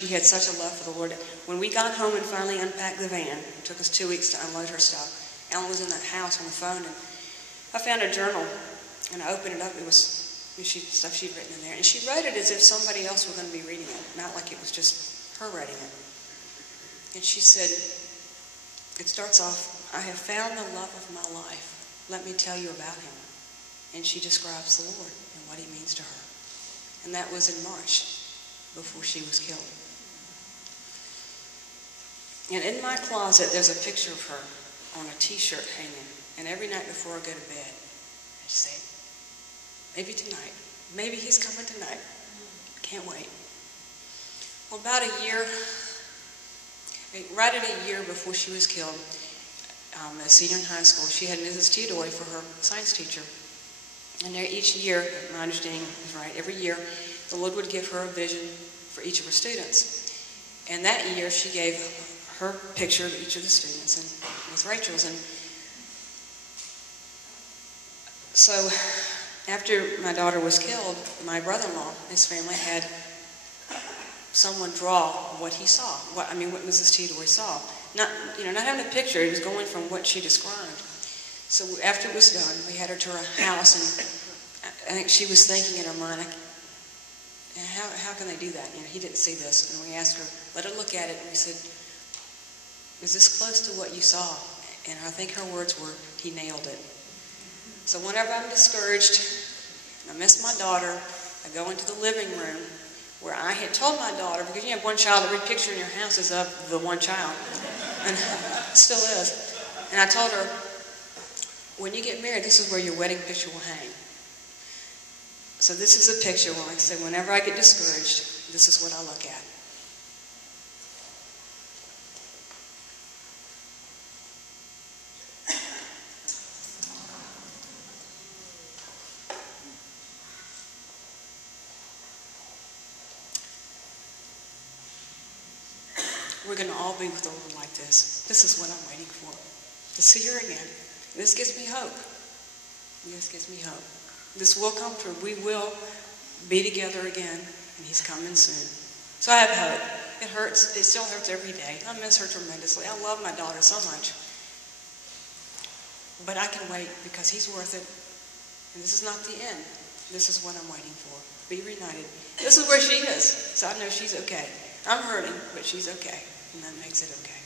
She had such a love for the Lord. When we got home and finally unpacked the van, it took us 2 weeks to unload her stuff. Ellen was in that house on the phone, and I found a journal, and I opened it up. It was stuff she'd written in there. And she wrote it as if somebody else were going to be reading it, not like it was just her writing it. And she said, it starts off, I have found the love of my life. Let me tell you about him. And she describes the Lord and what he means to her. And that was in March, before she was killed. And in my closet, there's a picture of her on a t-shirt hanging. And every night before I go to bed, I say, maybe tonight. Maybe he's coming tonight. Can't wait. Well, about a year, right at a year before she was killed, a senior in high school, she had Mrs. Teodori for her science teacher. And there each year, my understanding is right, every year, the Lord would give her a vision for each of her students. And that year, she gave her picture of each of the students, and it was Rachel's. And so after my daughter was killed, my brother-in-law, his family, had someone draw what he saw, what Mrs. Teodori saw. Not having a picture, it was going from what she described. So after it was done, we had her to her house, and I think she was thinking in her mind, how can they do that? He didn't see this. And we asked her, let her look at it, and we said, is this close to what you saw? And I think her words were, he nailed it. So whenever I'm discouraged, I miss my daughter, I go into the living room where I had told my daughter, because you have one child, every picture in your house is of the one child, and it still is. And I told her, when you get married, this is where your wedding picture will hang. So this is a picture where I say, whenever I get discouraged, this is what I look at. We're going to all be with the Lord like this. This is what I'm waiting for, to see her again. This gives me hope. This gives me hope. This will come true. We will be together again, and he's coming soon. So I have hope. It hurts. It still hurts every day. I miss her tremendously. I love my daughter so much. But I can wait because he's worth it. And this is not the end. This is what I'm waiting for. Be reunited. This is where she is. So I know she's okay. I'm hurting, but she's okay. And that makes it okay.